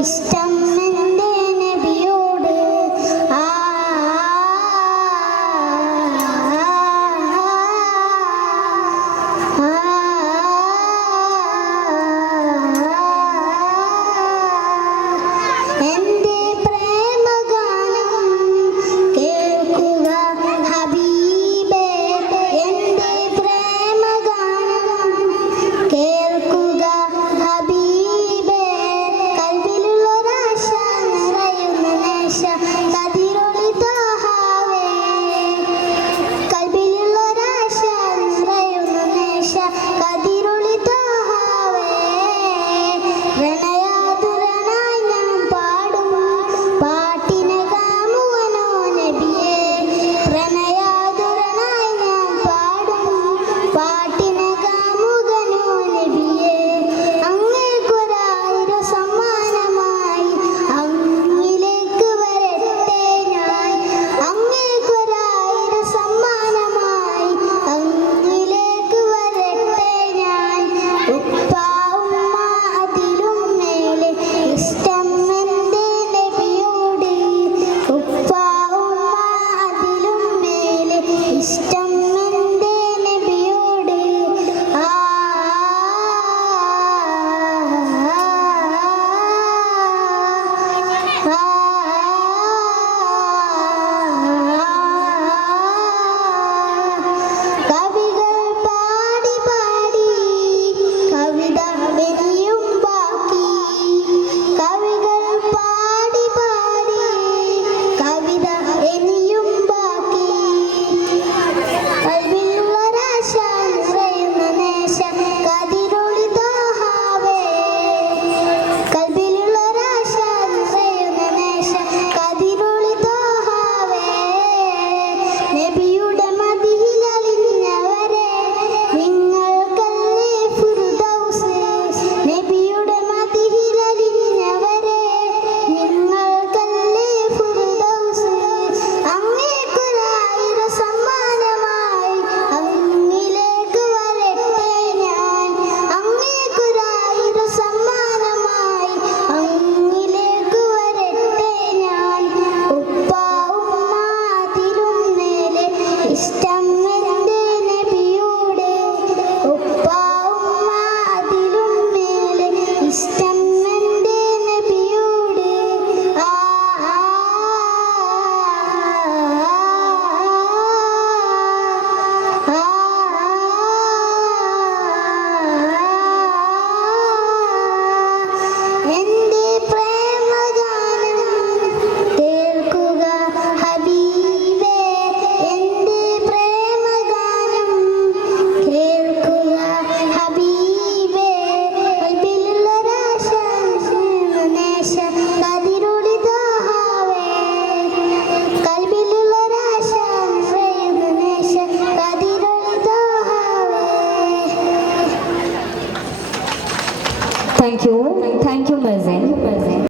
ഇഷ്ടം എൻ്റെ നബിയോട്. എൻ്റെ പ്രേമഗാനം കേൾക്കുക ഹബീബേ, എൻ്റെ പ്രേമഗാനം കേൾക്കുക ഹബീബേ. കൽബിലുള്ളൊരാശ നിറയുന്ന നേശ കതിരൊളി ത്വാഹാവേ. കൽബിലുള്ളൊരാശ നിറയുന്ന നേശ കതിരൊളി ത്വാഹാവേ. പ്രണയാതുരനായി ഞാൻ പാടും പാട്ടിന് കാമുകനോ നബിയേ. പ്രണയാതുരനായി ഞാൻ പാടും പാട്ടിന് കാമുകനോ നബിയേ. അങ്ങേക്കൊരായിരം സമ്മാനമായി അങ്ങിലേക്ക് വരട്ടെ ഞാൻ. അങ്ങേക്കൊരായിരം സമ്മാനമായി അങ്ങിലേക്ക് വരട്ടെ ഞാൻ. ഉപ്പ ഉമ്മ അതിലും മേലെ ഇഷ്ടം എൻ്റെ നബിയോട്. ഉപ്പ ഉമ്മ അതിലും മേലെ ഇഷ്ടം എൻ്റെ നബിയോട്. കവികൾ പാടി പാടി കവിത ഇനിയും ബാക്കി. കവികൾ പാടി പാടി കവിത ഇനിയും ബാക്കി. കൽബിലുള്ളൊരാശ നിറയുന്ന നേശ കതിരൊളി ത്വാഹാവേ. കൽബിലുള്ളൊരാശ നിറയുന്ന നേശ കതിരൊളി ത്വാഹാവേ. നബിയുടെ മദിഹിലലിഞ്ഞവരെ നിങ്ങൾക്കല്ലേ ഫിർദൗസ്. നബിയുടെ മദിഹിലലിഞ്ഞവരെ നിങ്ങൾക്കല്ലേ ഫിർദൗസ്. അങ്ങേക്കൊരായിരം സമ്മാനമായി അങ്ങിലേക്ക് വരട്ടെ ഞാൻ. അങ്ങേക്കൊരായിരം സമ്മാനമായി അങ്ങിലേക്ക് വരട്ടെ ഞാൻ. ഉപ്പ ഉമ്മ അതിലും മേലെ ഇഷ്ടം എൻ്റെ നബിയോട്. ഉപ്പ ഉമ്മ അതിലും മേലെ ഇഷ്ടം എൻ്റെ നബിയോട്. എൻ്റെ പ്രേമഗാനം കേൾക്കുക ഹബീബേ. എൻ്റെ പ്രേമഗാനം കേൾക്കുക ഹബീബേ. കൽബിലുള്ളൊരാശ നിറയുന്ന നേശ കതിരൊളി ത്വാഹാവേ. കൽബിലുള്ളൊരാശ നിറയുന്ന നേശ കതിരൊളി ത്വാഹാവേ. Thank you, Mazen.